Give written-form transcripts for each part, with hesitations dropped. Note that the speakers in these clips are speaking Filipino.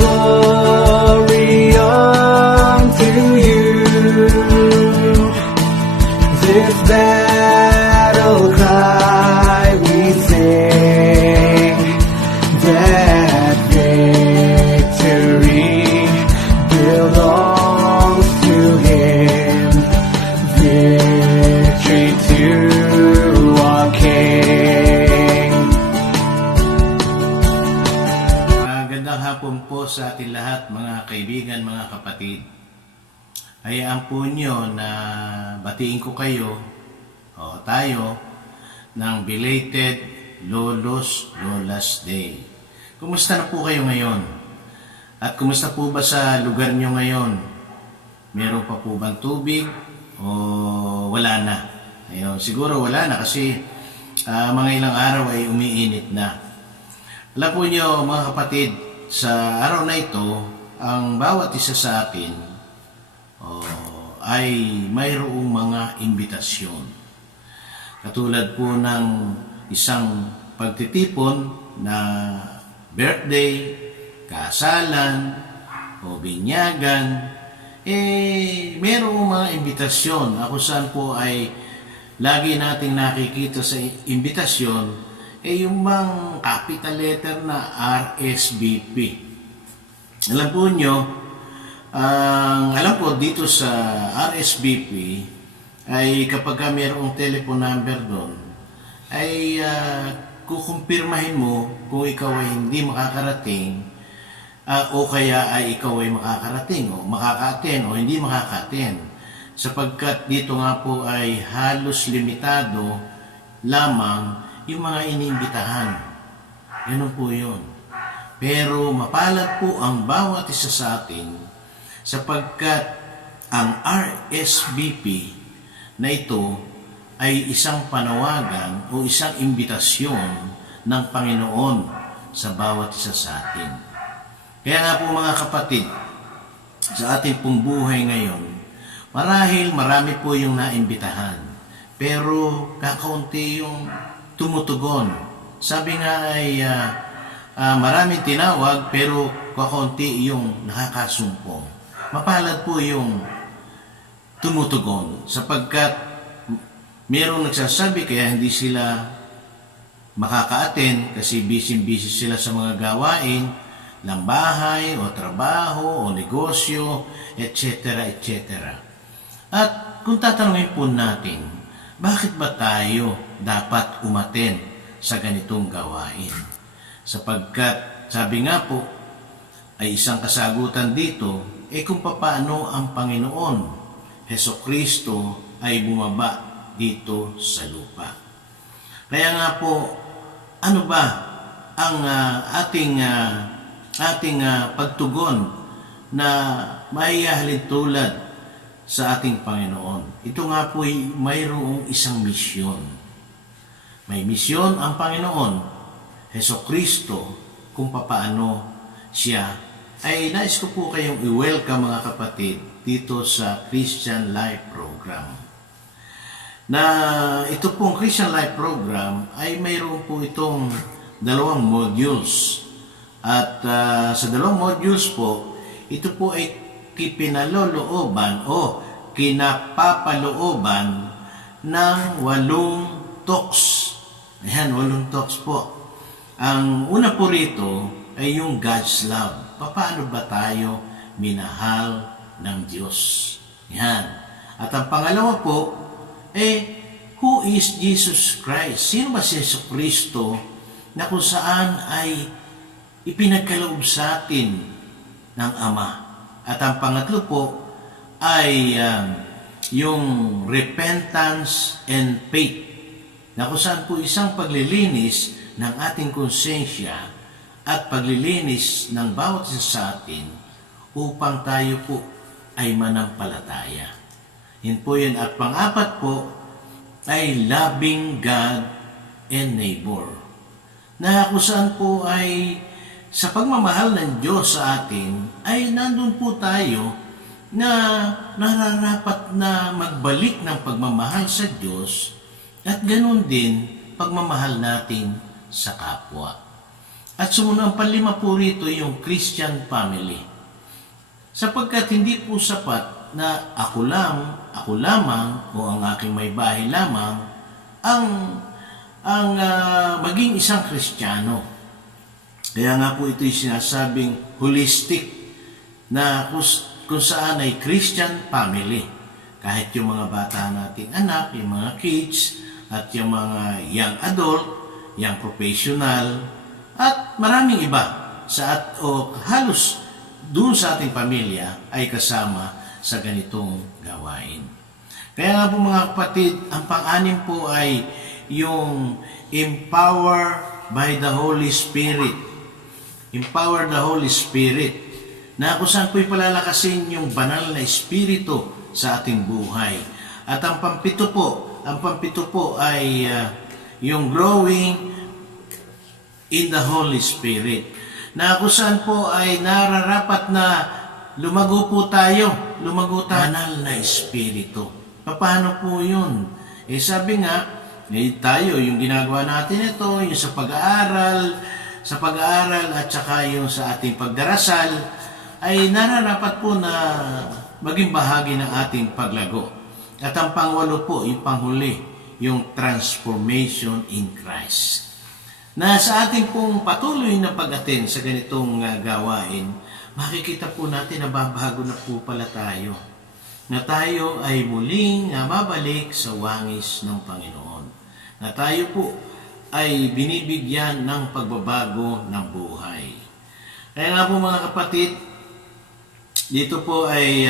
glory unto you. This battle cry we sing, that victory belongs to Him. Victory to our King. Magandang hapon po sa ating lahat, mga kaibigan, mga kapatid. Hayaan po nyo na batiin ko kayo o tayo ng belated Lolas Day. Kumusta na po kayo ngayon? At kumusta po ba sa lugar nyo ngayon? Meron pa po bang tubig o wala na? Ayun, siguro wala na kasi mga ilang araw ay umiinit na. Alam po nyo mga kapatid, sa araw na ito, ang bawat isa sa atin ay mayroong mga imbitasyon. Katulad po ng isang pagtitipon na birthday, kasalan, o binyagan, mayroong mga imbitasyon. Ako saan po ay lagi nating nakikita sa imbitasyon, yung bang capital letter na RSVP. Alam po nyo, alam po dito sa RSVP ay kapag mayroong telephone number doon, ay kukumpirmahin mo kung ikaw ay hindi makakarating o kaya ay ikaw ay makakarating o makaka-attend o hindi makaka-attend. Sapagkat dito nga po ay halos limitado lamang yung mga iniimbitahan. Ganun po yun. Pero mapalad po ang bawat isa sa atin sapagkat ang RSVP na ito ay isang panawagan o isang imbitasyon ng Panginoon sa bawat isa sa atin. Kaya nga po mga kapatid, sa ating pong buhay ngayon, marahil marami po yung naimbitahan, pero kakaunti yung tumutugon. Sabi nga ay maraming tinawag, pero kakaunti yung nakakasumpong. Mapalad po yung tumutugon sapagkat mayroong nagsasabi kaya hindi sila makaka-attend kasi busy sila sa mga gawain ng bahay o trabaho o negosyo, etc. etc. At kung tatanungin po natin, bakit ba tayo dapat umattend sa ganitong gawain? Sapagkat sabi nga po ay isang kasagutan dito, kung paano ang Panginoon Hesukristo ay bumaba dito sa lupa. Kaya nga po, ano ba ang ating pagtugon na maihahalin tulad sa ating Panginoon? Ito nga po ay mayroong isang misyon. May misyon ang Panginoon Hesukristo kung paano siya ay nais ko po kayong i-welcome mga kapatid dito sa Christian Life Program. Na ito pong Christian Life Program ay mayroon po itong dalawang modules. At sa dalawang modules po, ito po ay kipinalolooban o kinapapalooban ng 8 talks. Ayan, 8 talks po. Ang una po rito ay yung God's love. Paano ba tayo minahal ng Diyos? Yan. At ang pangalawa po, who is Jesus Christ? Sino ba si Jesucristo na kung saan ay ipinagkaloob sa atin ng Ama? At ang pangatlo po ay yung repentance and faith na kung saan po isang paglilinis ng ating konsensya at paglilinis ng bawat isa sa atin upang tayo po ay manampalataya. Yun po yun. At pang-apat po ay loving God and neighbor. Na kung saan po ay sa pagmamahal ng Diyos sa atin ay nandun po tayo na nararapat na magbalik ng pagmamahal sa Diyos at ganun din pagmamahal natin sa kapwa. At sumunod ang panlima po rito yung Christian family. Sapagkat hindi po sapat na ako lamang o ang aking may bahay lamang ang maging isang Kristiyano. Kaya nga po ito'y sinasabing holistic na kung saan ay Christian family. Kahit yung mga bata nating anak, yung mga kids, at yung mga young adult, young professional, at maraming iba o halos doon sa ating pamilya ay kasama sa ganitong gawain. Kaya nga po mga kapatid, ang pang-anim po ay yung empower by the Holy Spirit. Empower the Holy Spirit. Na kung saan po'y palalakasin yung banal na Espiritu sa ating buhay. At ang pampito po ay yung growing in the Holy Spirit. Na kung saan po ay nararapat na lumago tayo banal na Espiritu. Paano po yun? Sabi nga, tayo, yung ginagawa natin ito, yung sa pag-aaral at saka yung sa ating pagdarasal, ay nararapat po na maging bahagi ng ating paglago. At ang pangwalo po, yung panghuli, yung transformation in Christ. Na sa ating pong patuloy na pag-attend sa ganitong gawain, makikita po natin na babago na po pala tayo. Na tayo ay muling babalik sa wangis ng Panginoon. Na tayo po ay binibigyan ng pagbabago ng buhay. Kaya nga po mga kapatid, dito po ay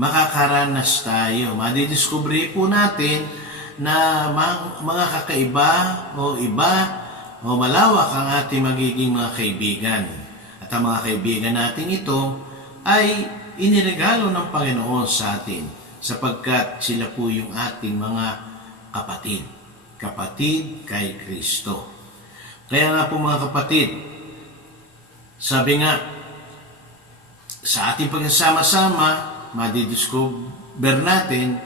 makakaranas tayo. Madidiscovery po natin na mga kakaiba o malawak ang ating magiging mga kaibigan. At ang mga kaibigan natin ito ay iniregalo ng Panginoon sa atin sapagkat sila po yung ating mga kapatid kay Kristo. Kaya nga po mga kapatid, sabi nga, sa ating pagsasama-sama, madidiscover natin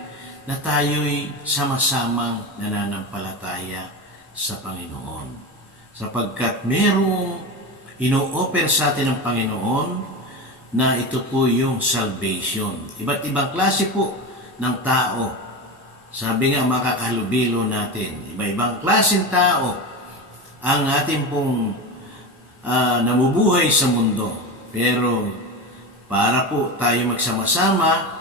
na tayo'y sama-samang nananampalataya sa Panginoon. Sapagkat merong ino-offer sa atin ng Panginoon na ito po yung salvation. Iba't ibang klase po ng tao. Sabi nga makakahalubilo natin. Iba-ibang klaseng tao ang ating pong namubuhay sa mundo. Pero para po tayo magsama-sama,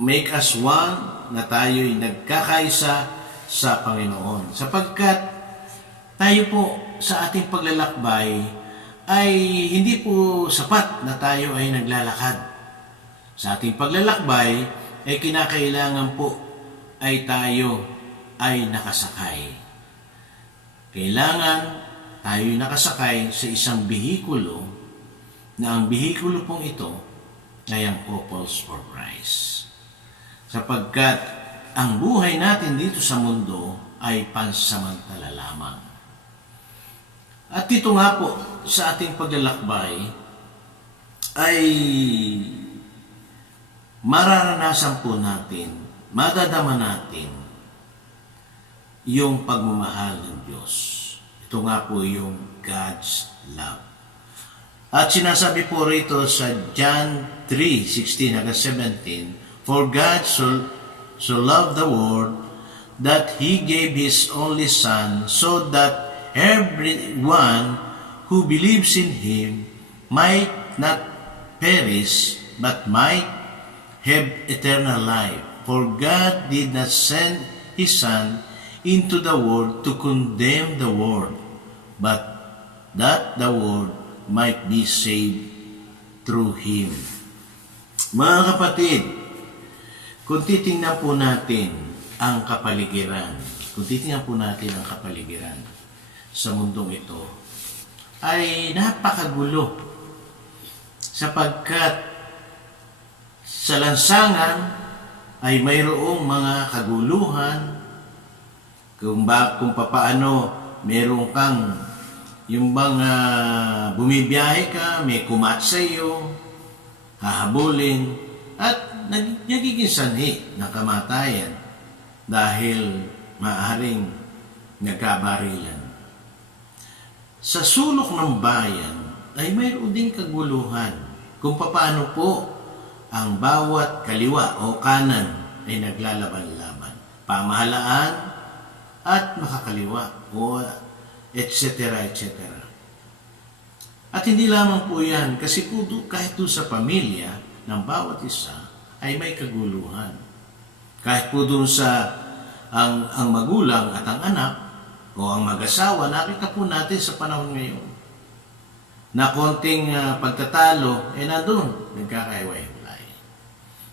make us one, na tayo'y nagkakaisa sa Panginoon. Sapagkat tayo po sa ating paglalakbay ay hindi po sapat na tayo ay naglalakad. Sa ating paglalakbay ay kinakailangan po ay tayo ay nakasakay. Kailangan tayo'y nakasakay sa isang bihikulo na ang bihikulo pong ito ay ang Couples for Christ. Sapagkat ang buhay natin dito sa mundo ay pansamantala lamang. At dito nga po sa ating paglalakbay ay mararanasan po natin, madadama natin yung pagmamahal ng Diyos. Ito nga po yung God's love. At sinasabi po rito sa John 3:16-17, For God so loved the world that He gave His only Son, so that everyone who believes in Him might not perish, but might have eternal life. For God did not send His Son into the world to condemn the world, but that the world might be saved through Him. Mga kapatid, kung titingnan po natin ang kapaligiran, sa mundong ito, ay napakagulo. Sapagkat sa lansangan ay mayroong mga kaguluhan kung papaano meron kang yung bang bumibiyahe ka, may kumat sa iyo, hahabulin, at nagiging sanhi ng kamatayan dahil maaaring nagkabarilan. sa sulok ng bayan ay mayroon ding kaguluhan kung paano po ang bawat kaliwa o kanan ay naglalaban-laban. Pamahalaan at makakaliwa o etc. etc. At hindi lamang po yan, kasi po kahit doon sa pamilya ng bawat isa ay may kaguluhan. Kahit po doon sa ang magulang at ang anak o ang mag-asawa, nakita po natin sa panahon ngayon na konting pagtatalo, nandun, nagkakaiwa-iwalay.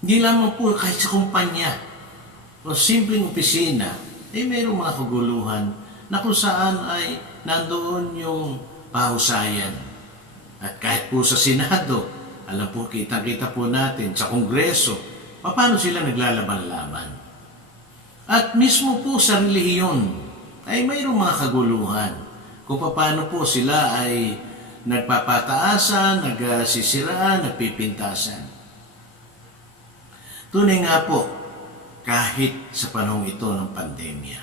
Hindi lamang po kahit sa kumpanya o simpleng opisina, mayroong mga kaguluhan na kung saan ay nandoon yung pahusayan. At kahit po sa Senado, alam po, kita-kita po natin sa Kongreso, paano sila naglalaban-laban. At mismo po sa relihiyon, ay mayroong mga kaguluhan kung paano po sila ay nagpapataasan, nagsisiraan, nagpipintasan. Tunay nga po, kahit sa panahon ito ng pandemya,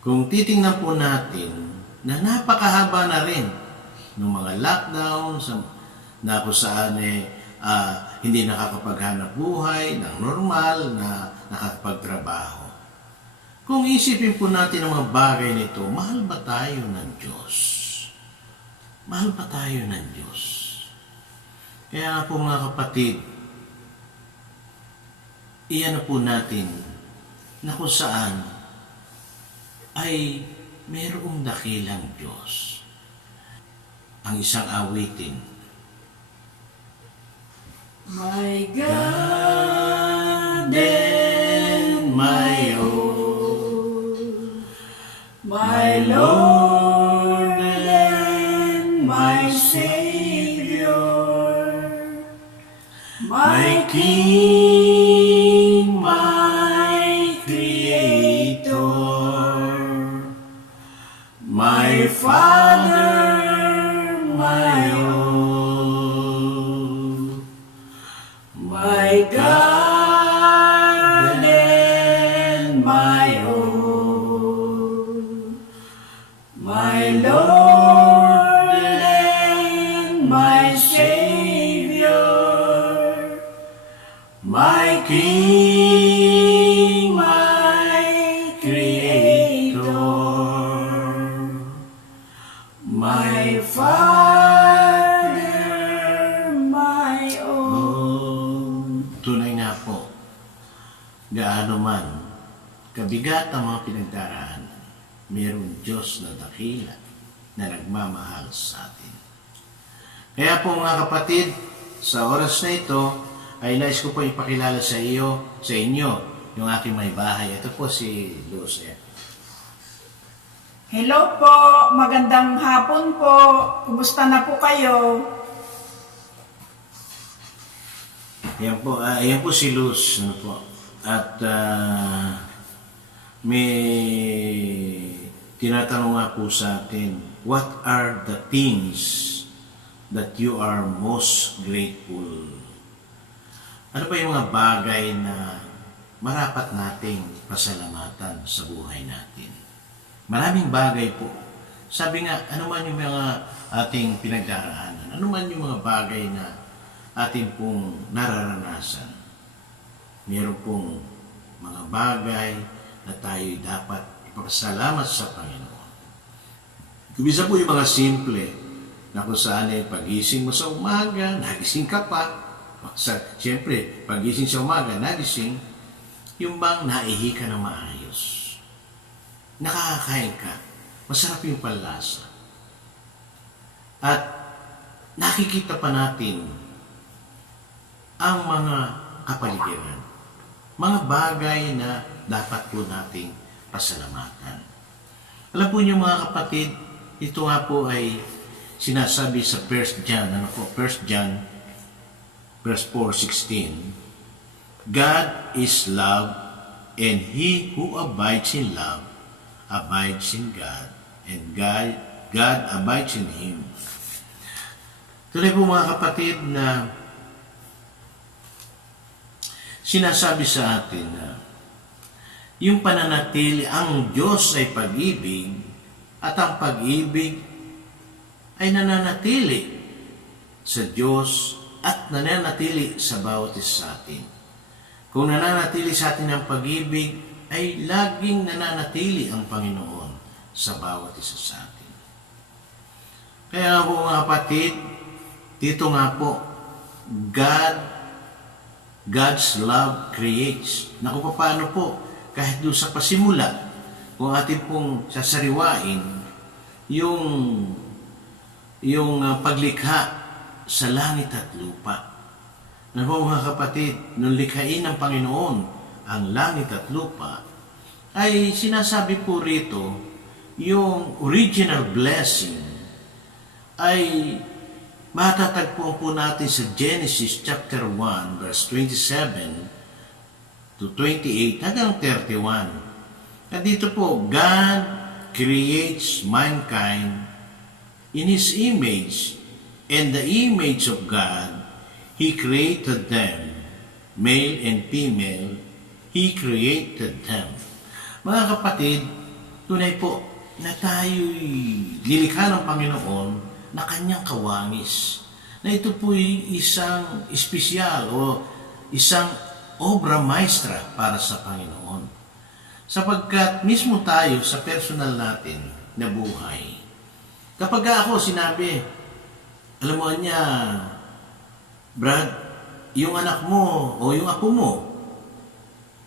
kung titingnan po natin na napakahaba na rin ng mga lockdowns na kung saan hindi nakakapaghanap buhay ng normal na nakakapagtrabaho. Kung isipin po natin ang mga bagay nito, mahal ba tayo ng Diyos? Mahal ba tayo ng Diyos? Kaya nga po mga kapatid, iyan na po natin na kung saan ay mayroong dakilang Diyos. Ang isang awitin, My God and my own, my Lord and my Savior, my King, my Creator, my Father, my own. My God and my own, my Lord and my Savior, my King, my Creator, my Father, my own. tunay nga po, gaano man kabigat ang mga pinagdaraanan, mayroong Diyos na dakila na nagmamahal sa atin. Kaya po mga kapatid, sa oras na ito, ay nais ko po ipakilala sa inyo, yung aking may bahay. Ito po si Lucia. Hello po, magandang hapon po. Kumusta na po kayo? Ayan po si Luz. Ano po. At may tinatanong nga po sa atin, what are the things that you are most grateful? Ano pa yung mga bagay na marapat nating pasalamatan sa buhay natin? Maraming bagay po. Sabi nga, ano man yung mga ating pinagdaraanan, ano man yung mga bagay na ating pong nararanasan, meron pong mga bagay na tayo dapat ipapasalamat sa Panginoon. Kumisa po yung mga simple na kung saan ay pagising mo sa umaga, nagising ka pa. Siyempre, pagising sa umaga, nagising, yung bang naihi ka na maayos. Nakakakain ka, masarap yung panlasa. At nakikita pa natin ang mga kapaligiran, mga bagay na dapat po nating pasalamatan. Alam po niyo mga kapatid, ito nga po ay sinasabi sa 1 John, 1 John verse 4:16. God is love, and he who abides in love abides in God, and God abides in him. Tuloy po mga kapatid na sinasabi sa atin na yung pananatili, ang Diyos ay pag-ibig at ang pag-ibig ay nananatili sa Diyos at nananatili sa bawat isa sa atin. Kung nananatili sa atin ang pag-ibig, ay laging nananatili ang Panginoon sa bawat isa sa atin. Kaya nga po mga kapatid, dito nga po, God's love creates. Naku, paano po, kahit doon sa pasimula, kung atin pong sasariwain, yung paglikha sa langit at lupa. Naku mga kapatid, nung likhain ng Panginoon ang langit at lupa, ay sinasabi po rito, yung original blessing ay matatagpuan po natin sa Genesis chapter 1 verse 27 to 28 hanggang 31. At dito po, God creates mankind in His image, and the image of God, He created them, male and female, He created them. Mga kapatid, tunay po na tayo'y lilikha ng Panginoon na Kanyang kawangis. Na ito po'y isang espesyal o isang obra maestra para sa Panginoon. Sapagkat mismo tayo sa personal natin na buhay, kapag ako sinabi, alam mo niya, Brad, yung anak mo o yung apo mo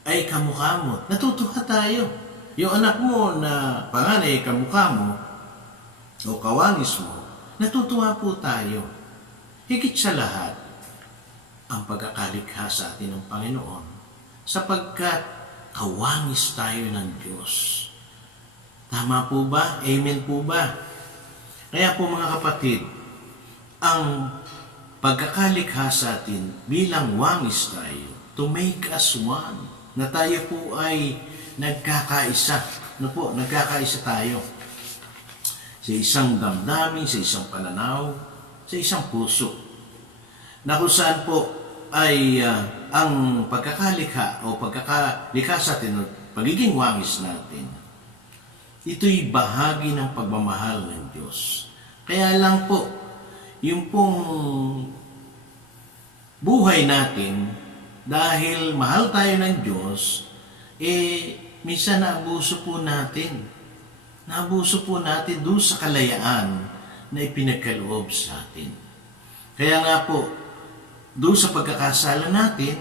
ay kamukha mo, natutuwa tayo. Yung anak mo na panganay kamukha mo o kawangis mo, natutuwa po tayo. Higit sa lahat, ang pagkakalikha sa atin ng Panginoon sapagkat kawangis tayo ng Diyos. Tama po ba? Amen po ba? Kaya po mga kapatid, ang pagkakalikha sa atin bilang wangis tayo, to make us one, na tayo po ay nagkakaisa. Ano po? Nagkakaisa tayo sa isang damdamin, sa isang pananaw, sa isang puso. Na kung saan po ay ang pagkakalikha o pagkakalikha sa atin o pagiging wangis natin, ito'y bahagi ng pagmamahal ng Diyos. Kaya lang po, yung pong buhay natin, dahil mahal tayo ng Diyos, minsan naabuso po natin. Naabuso po natin doon sa kalayaan na ipinagkaloob sa atin. Kaya nga po, doon sa pagkakasala natin,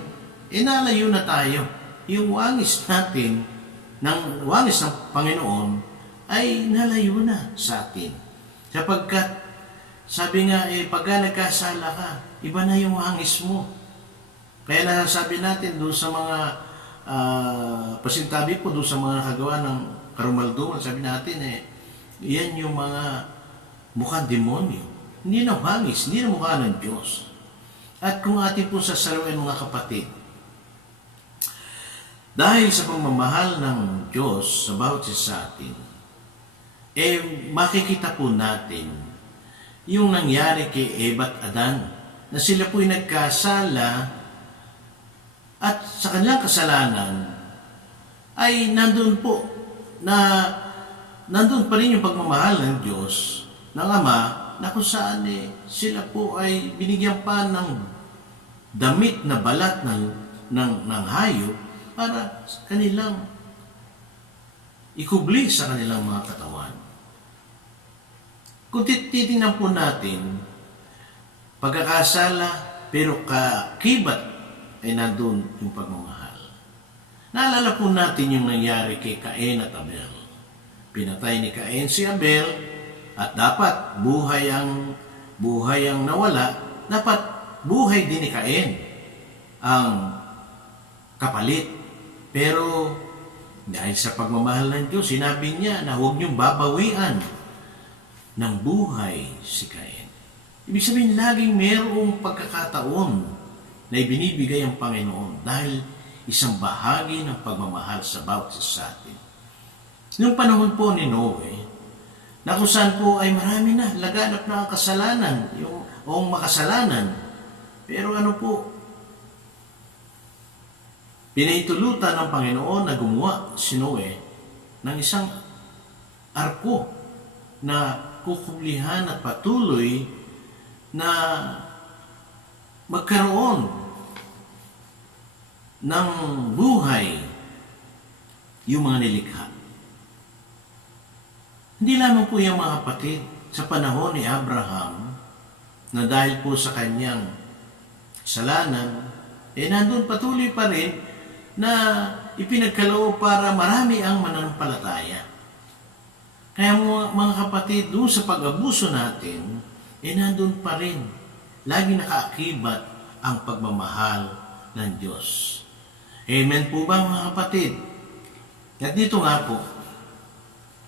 nalayo na tayo. Yung wangis natin, wangis ng Panginoon, ay nalayo na sa atin. Sapagkat, sabi nga, pagka nagkasala ka, iba na yung wangis mo. Kaya nasasabi natin doon sa mga pasintabi po, doon sa mga nakagawa ng karumaldumal, sabi natin, yan yung mga mukhang demonyo. Hindi na wangis, hindi na mukha ng Diyos. At kung atin po sasaluin mga kapatid, dahil sa pagmamahal ng Diyos sa bawat isa sa atin, makikita po natin yung nangyari kay Eva at Adan, na sila po'y nagkasala at sa kanilang kasalanan ay nandun pa rin yung pagmamahal ng Diyos, ng Ama, na kung saan sila po ay binigyan pa ng damit na balat ng hayop para kanilang ikubli sa kanilang mga katawan. Kung titingnan po natin, pagkakasala pero kakibat ay nandun yung pagmamahal. Naalala po natin yung nangyari kay Cain at Abel. Pinatay ni Cain si Abel at dapat buhay ang nawala, dapat buhay din ni Cain ang kapalit. Pero dahil sa pagmamahal ng Diyos, sinabi niya na huwag niyong babawian ng buhay si Cain. Ibig sabihin, laging mayroong pagkakataon na ibinibigay ang Panginoon dahil isang bahagi ng pagmamahal sa bawat isa sa atin. Noong panahon po ni Noe, na kung saan po ay marami na, laganap na ang kasalanan, o makasalanan. Pero ano po, pinaitulutan ng Panginoon na gumawa si Noe ng isang arko na kukublihan at patuloy na magkaroon ng buhay yung mga nilikha. Hindi lamang po yung mga kapatid sa panahon ni Abraham na dahil po sa kanyang kasalanan, nandun patuloy pa rin na ipinagkaloob para marami ang mananampalataya. Kaya mga kapatid, doon sa pag-abuso natin, nandun pa rin. Lagi nakaakibat ang pagmamahal ng Diyos. Amen po ba mga kapatid? At dito nga po,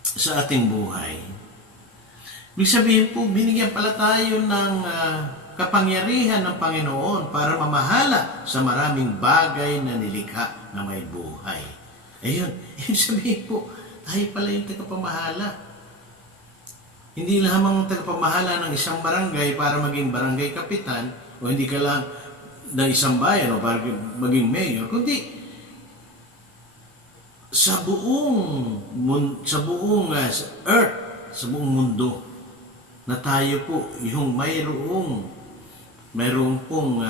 sa ating buhay, ibig sabihin po, binigyan pala tayo ng kapangyarihan ng Panginoon para mamahala sa maraming bagay na nilikha na may buhay. Ayun, ibig sabihin po, tayo pala yung tagapamahala. Hindi lamang tagapamahala ng isang barangay para maging barangay kapitan, o hindi ka lang ng isang bayan o para maging mayor, kundi sa buong earth, sa buong mundo, na tayo po yung mayroong pong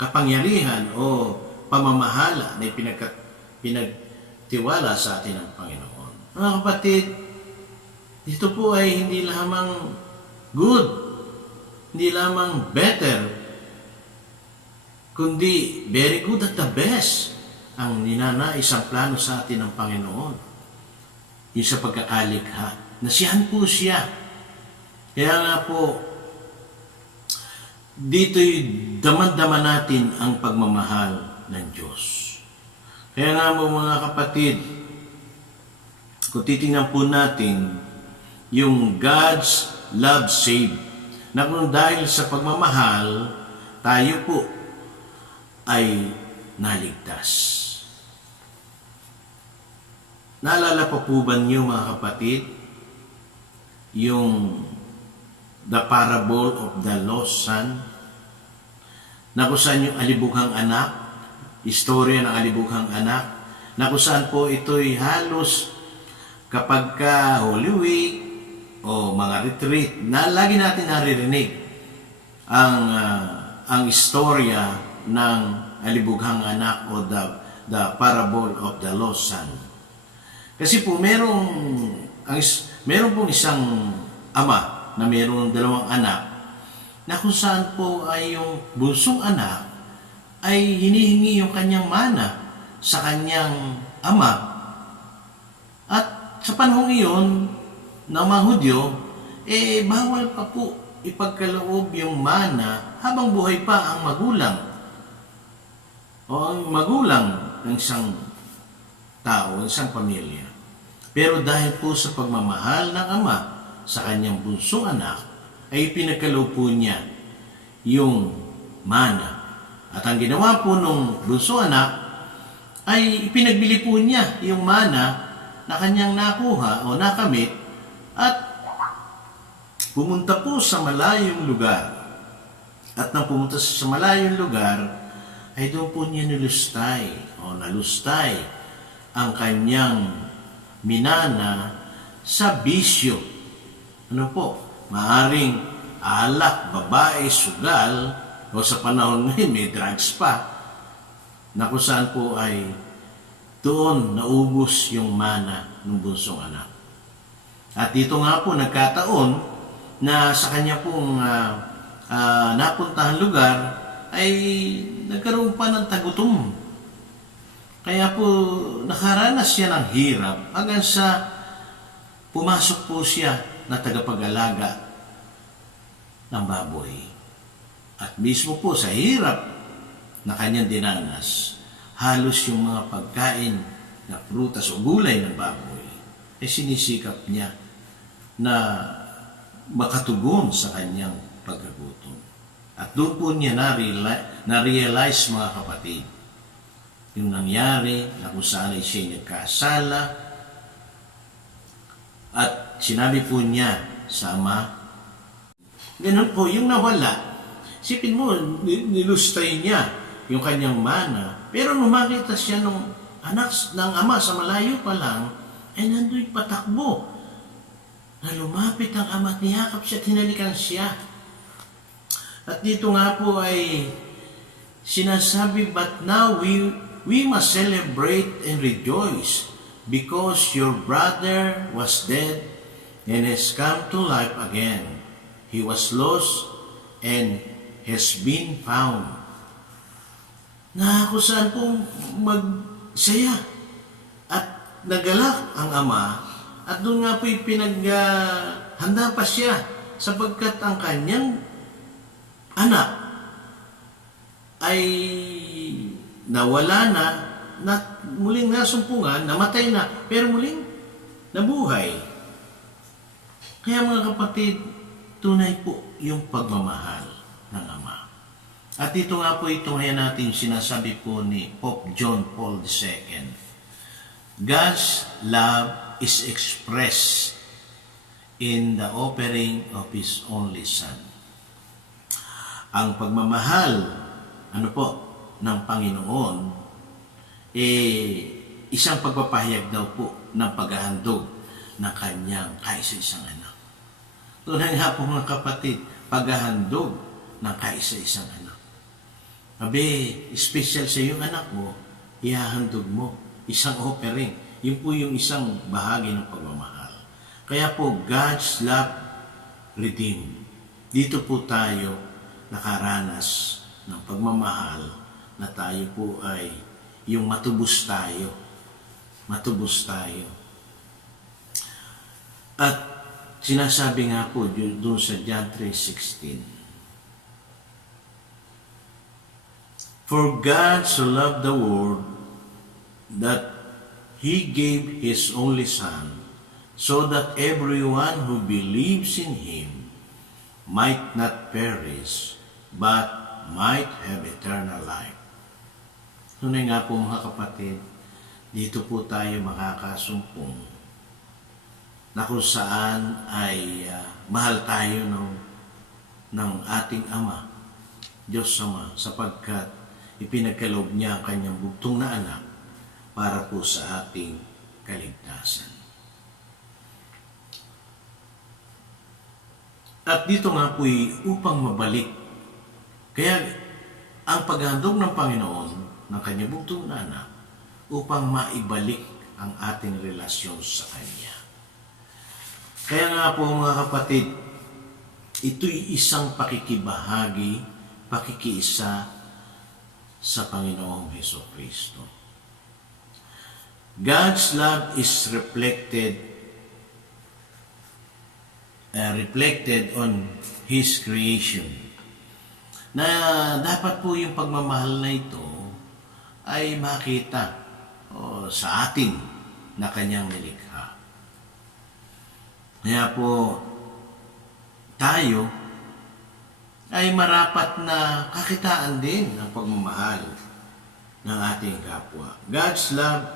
kapangyarihan o pamamahala na pinagtiwala sa atin ng Panginoon. Mga kapatid, ito po ay hindi lamang good, hindi lamang better, kundi very good at the best ang ninanais ang plano sa atin ng Panginoon. Yung sa pagkakalikha, nasiyahan po siya. Kaya nga po, dito'y daman-daman natin ang pagmamahal ng Diyos. Kaya nga po mga kapatid, kung titingnan po natin yung God's love saved, na kung dahil sa pagmamahal, tayo po ay naligtas. Naalala pa po ba niyo mga kapatid yung the parable of the lost son, na kung saan yung alibughang anak, istorya ng alibughang anak, na kung saan po ito'y halos kapag ka Holy Week o mga retreat, na lagi natin naririnig ang istorya ng alibughang anak o the parable of the lost son. Kasi po merong pong isang ama na merong dalawang anak na kung saan po ay yung bunsong anak ay hinihingi yung kanyang mana sa kanyang ama. At sa panahong iyon ng mga Hudyo, bawal pa po ipagkaloob yung mana habang buhay pa ang magulang o ang magulang ng isang tao, isang pamilya. Pero dahil po sa pagmamahal ng ama sa kanyang bunsong anak, ay pinagkaloob po niya yung mana. At ang ginawa po nung bunsong anak, ay ipinagbili po niya yung mana na kanyang nakuha o nakamit at pumunta po sa malayong lugar. At nang pumunta sa malayong lugar, ay doon po niya nalustay ang kanyang minana sa bisyo. Ano po? Maaring alak, babae, sugal, o sa panahon ngayon may drugs pa, na kung saan po ay doon naubos yung mana ng bunsong anak. At dito nga po nagkataon na sa kanya pong napuntahan lugar ay nagkaroon pa ng tagutom. Kaya po nakaranas siya ng hirap hanggang sa pumasok po siya na tagapag-alaga ng baboy. At mismo po sa hirap na kanyang dinanas, halos yung mga pagkain na prutas o gulay ng baboy ay sinisikap niya na makatugon sa kanyang pagkagutom. At doon po niya na-realize mga kapatid yung nangyari na kung saan ay siya nagkasala at sinabi po niya sa ama, ganun po yung nawala. Sipin mo, nilustay niya yung kanyang mana, pero nung makita siya nung anak ng ama sa malayo pa lang, ay nando'y patakbo na lumapit ang ama at niyakap siya at hinalikan siya. At dito nga po ay sinasabi, but now we must celebrate and rejoice because your brother was dead and has come to life again. He was lost and has been found. Na kung saan pong magsaya at nagalak ang ama at doon nga po'y handa pa siya sapagkat ang kanyang anak ay nawala na muling nasumpungan, namatay na, pero muling nabuhay. Kaya mga kapatid, tunay po yung pagmamahal ng Ama. At ito nga po itong natin sinasabi po ni Pope John Paul II. God's love is expressed in the offering of His only Son. Ang pagmamahal, ng Panginoon, isang pagpapahayag daw po ng paghahandog ng kanyang kaisa-isang anak. Tunay nga po mga kapatid, paghahandog ng kaisa-isang anak. Special sa iyong anak mo, ihahandog mo. Isang offering. Yun po yung isang bahagi ng pagmamahal. Kaya po, God's love redeemed. Dito po tayo nakaranas ng pagmamahal na tayo po ay yung matubos tayo. Matubos tayo. At sinasabi nga po doon sa John 3:16, for God so loved the world that He gave His only Son, so that everyone who believes in Him might not perish, but might have eternal life. Tunay nga po mga kapatid, dito po tayo makakasumpong na kung saan ay mahal tayo ng ating Ama, Diyos Ama, sapagkat ipinagkaloob niya ang kanyang bugtong na anak para po sa ating kaligtasan. At dito nga po'y upang mabalik. Kaya ang paghandog ng Panginoon ng kanyang bugtong na anak upang maibalik ang ating relasyon sa Kanya. Kaya nga po mga kapatid, ito'y isang pakikibahagi, pakikiisa sa Panginoong Hesukristo. God's love is reflected on His creation. Na dapat po yung pagmamahal na ito ay makita sa atin na kanyang nilikha. Kaya po tayo ay marapat na kakitaan din ng pagmamahal ng ating kapwa. God's love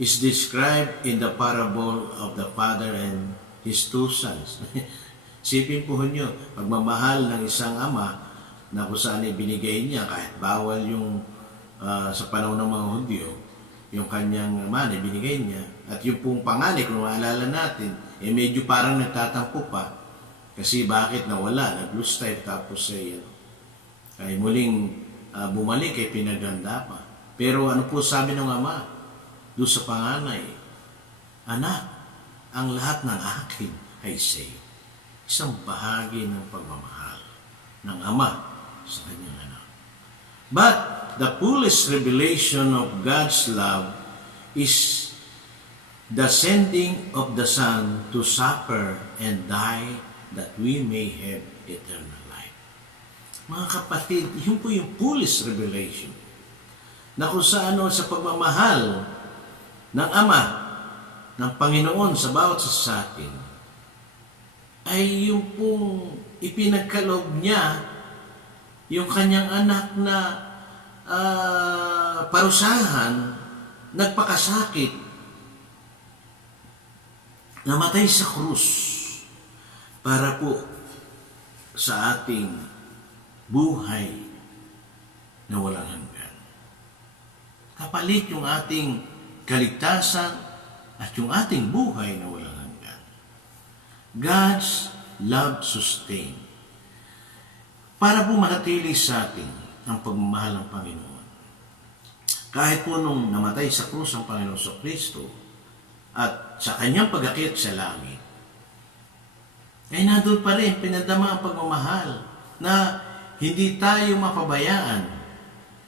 is described in the parable of the father and his two sons. Sipin po nyo, pagmamahal ng isang ama na kung saan ibinigay niya kahit bawal yung sa panahon ng mga Hudyo, yung kanyang ama na ibinigay niya. At yung pong panganay, kung maalala natin, medyo parang nagtatampo pa. Kasi bakit nawala, nag-lose type tapos ay muling bumalik ay pinaganda pa. Pero ano po sabi ng ama doon sa panganay? Anak, ang lahat ng akin ay sa iyo. Isang bahagi ng pagmamahal ng ama sa kanyang anak. But the fullest revelation of God's love is the sending of the Son to suffer and die that we may have eternal life. Mga kapatid, yun po yung fullest revelation na kung saan sa pagmamahal ng Ama, ng Panginoon sa bawat sa atin, ay yung pong ipinagkaloob niya yung kanyang anak na parusahan, nagpakasakit, namatay sa krus para po sa ating buhay na walang hanggan. Kapalit yung ating kaligtasan at yung ating buhay na walang hanggan. God's love sustain. Para po manatili sa atin ang pagmamahal ng Panginoon. Kahit po nung namatay sa krus ang Panginoon sa Kristo at sa kanyang pag-akyat sa langit, ay nandun pa rin pinadama ang pagmamahal na hindi tayo mapabayaan.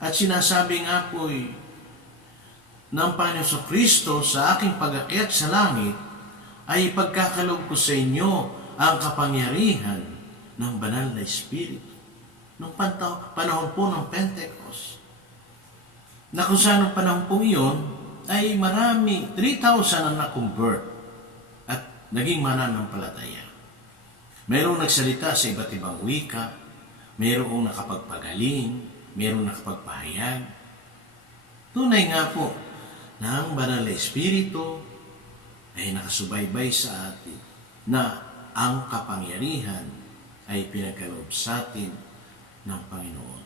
At sinasabi nga po ng Panginoon sa Kristo sa aking pag-akyat sa langit ay ipagkakaloob ko sa inyo ang kapangyarihan ng banal na Espiritu. Nung panahon po ng Pentecost, na kung saan ang panahon po iyon ay marami, 3,000 ang na-convert at naging mananampalataya. Mayroong nagsalita sa iba't ibang wika, mayroong nakapagpagaling, mayroong nakapagpahayag. Tunay nga po na ang banal na Espiritu ay nakasubaybay sa atin na ang kapangyarihan ay pinagkaloob sa atin ng Panginoon.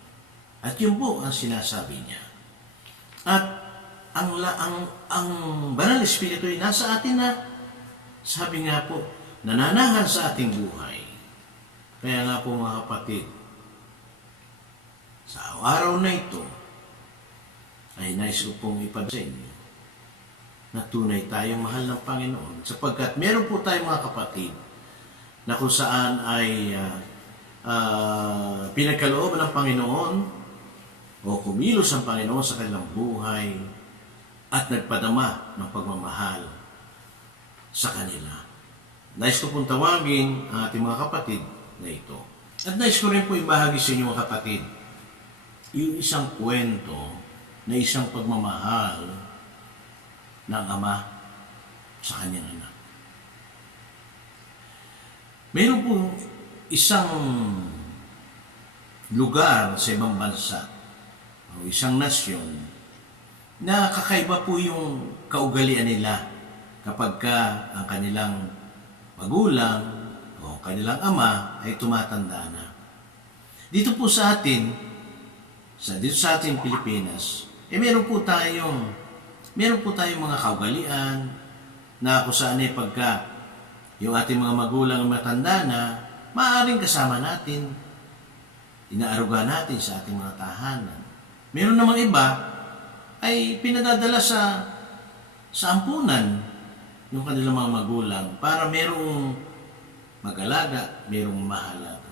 At yun po ang sinasabi niya. At ang banal na Espiritu ay nasa atin na, sabi nga po, nananahan sa ating buhay. Kaya nga po mga kapatid, sa araw na ito, ay nais ko pong ipadala sa inyo na tunay tayong mahal ng Panginoon sapagkat meron po tayong mga kapatid na kung saan ay pinagkalooban ng Panginoon o kumilos ang Panginoon sa kanilang buhay at nagpadama ng pagmamahal sa kanila. Nais ko pong tawagin ang ating mga kapatid na ito. At nais ko rin po ibahagi sa inyo mga kapatid yung isang kwento na isang pagmamahal ng ama sa kanyang anak. Mayroon po isang lugar sa ibang bansa o isang nasyon na kakaiba po yung kaugalian nila kapag ang kanilang magulang o kanilang ama ay tumatanda na. Dito po sa atin, dito sa ating Pilipinas, meron po tayong mga kaugalian na kung saan ay pagka yung ating mga magulang matanda na, maaaring kasama natin, inaaruga natin sa ating mga tahanan. Meron namang iba ay pinadadala sa ampunan yung kanilang mga magulang para merong mag-alaga, merong mahalaga.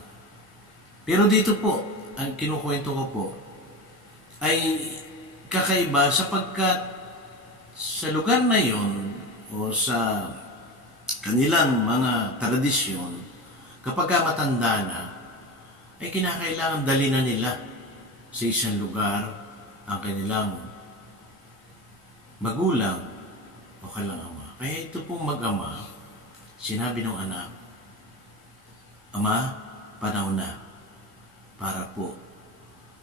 Pero dito po, ang kinukwento ko po, ay kakaiba sapagkat sa lugar na yon o sa kanilang mga tradisyon, kapag matanda na, ay kinakailangan dali na nila sa isang lugar ang kanilang magulang o kanilang ama. Kaya ito pong mag-ama, sinabi ng anak, Ama, panahon na para po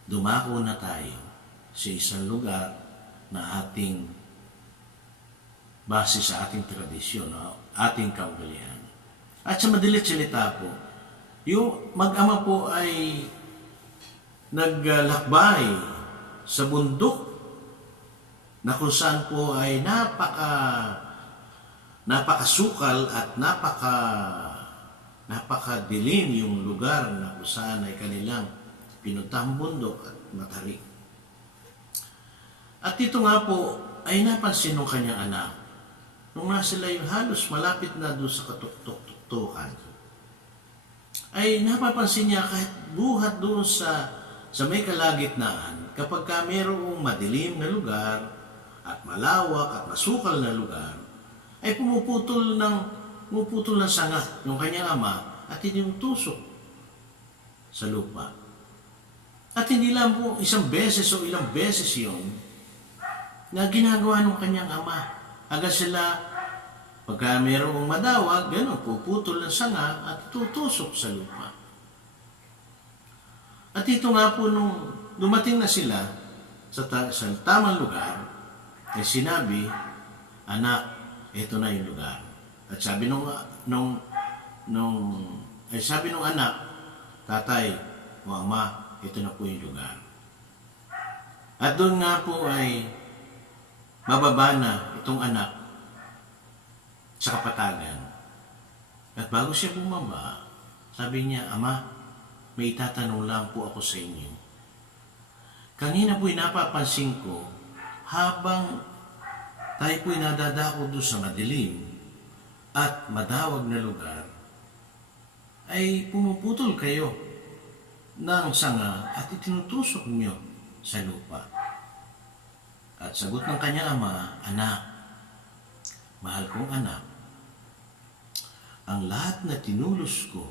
dumako na tayo sa isang lugar na ating base sa ating tradisyon, ating kaugalian. At sa madalit salita po, yung mag-ama po ay naglakbay sa bundok na kung saan po ay napakasukal at napakadilim yung lugar na kung saan ay kanilang pinuntahang bundok at matarik. At ito nga po ay napansin ng kanyang anak nung sila yung halos malapit na doon sa katuktok-tuktukan. Ay napapansin niya kahit buhat doon sa may kalagitnaan, kapag mayroong madilim na lugar at malawak at masukal na lugar, ay pumuputol ng sanga ng kanyang ama at itinutusok sa lupa. At hindi lang po isang beses o ilang beses yon na ginagawa ng kanyang ama. Agad sila, pagka mayroong madawag, gano'n, puputol ng sanga at tutusok sa lupa. At ito nga po nung dumating na sila sa tamang lugar, ay sinabi, anak, ito na yung lugar. At sabi nung anak, tatay o ama, ito na po yung lugar. At doon nga po ay mababa na itong anak sa kapatagan. At bago siya bumaba, sabi niya, Ama, may itatanong lang po ako sa inyo. Kanina po'y napapansin ko, habang tayo po'y nadadako doon sa madilim at madawag na lugar, ay pumuputol kayo ng sanga at itinutusok niyo sa lupa. At sagot ng kanyang ama, Anak, mahal kong anak, ang lahat na tinulos ko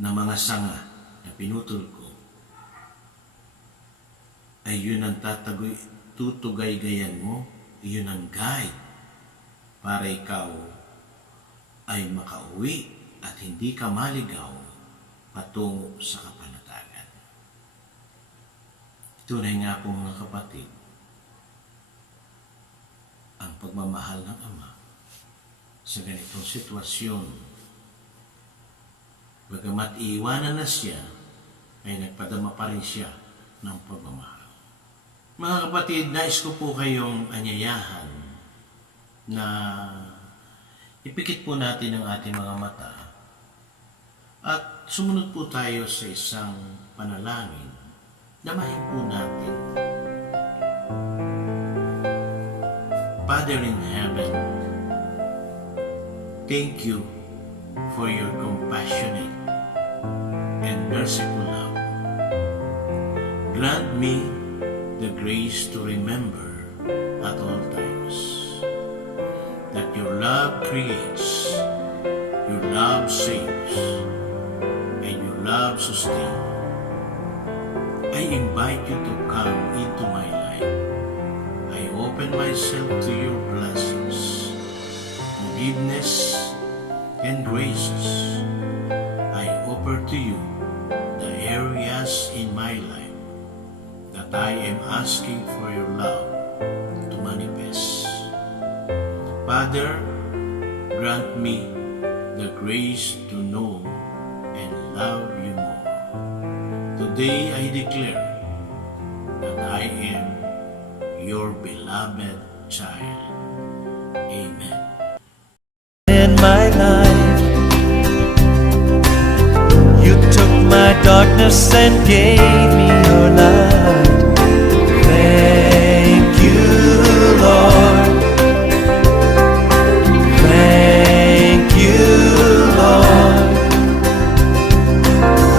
na mga sanga na pinutol ko, ay yun ang tutugay-gayan mo, yun ang guide para ikaw ay makauwi at hindi ka maligaw patungo sa kapanatagan. Tunay nga po mga kapatid, ang pagmamahal ng Ama sa ganitong sitwasyon, bagamat iiwanan na siya, ay nagpadama pa rin siya ng pagmamahal. Mga kapatid, nais ko po kayong anyayahan na ipikit po natin ang ating mga mata at sumunod po tayo sa isang panalangin. Damahin po natin. Father in heaven, thank you for your compassionate and merciful love. Grant me the grace to remember at all times that your love creates, your love saves, and your love sustains. I invite you to come into my life. I open myself to your blessings, forgiveness, and graces. I offer to you the areas in my life that I am asking for your love to manifest. Father, grant me the grace to know and love you more. Today I declare that I am your beloved child. Amen. In my life, you took my darkness and gave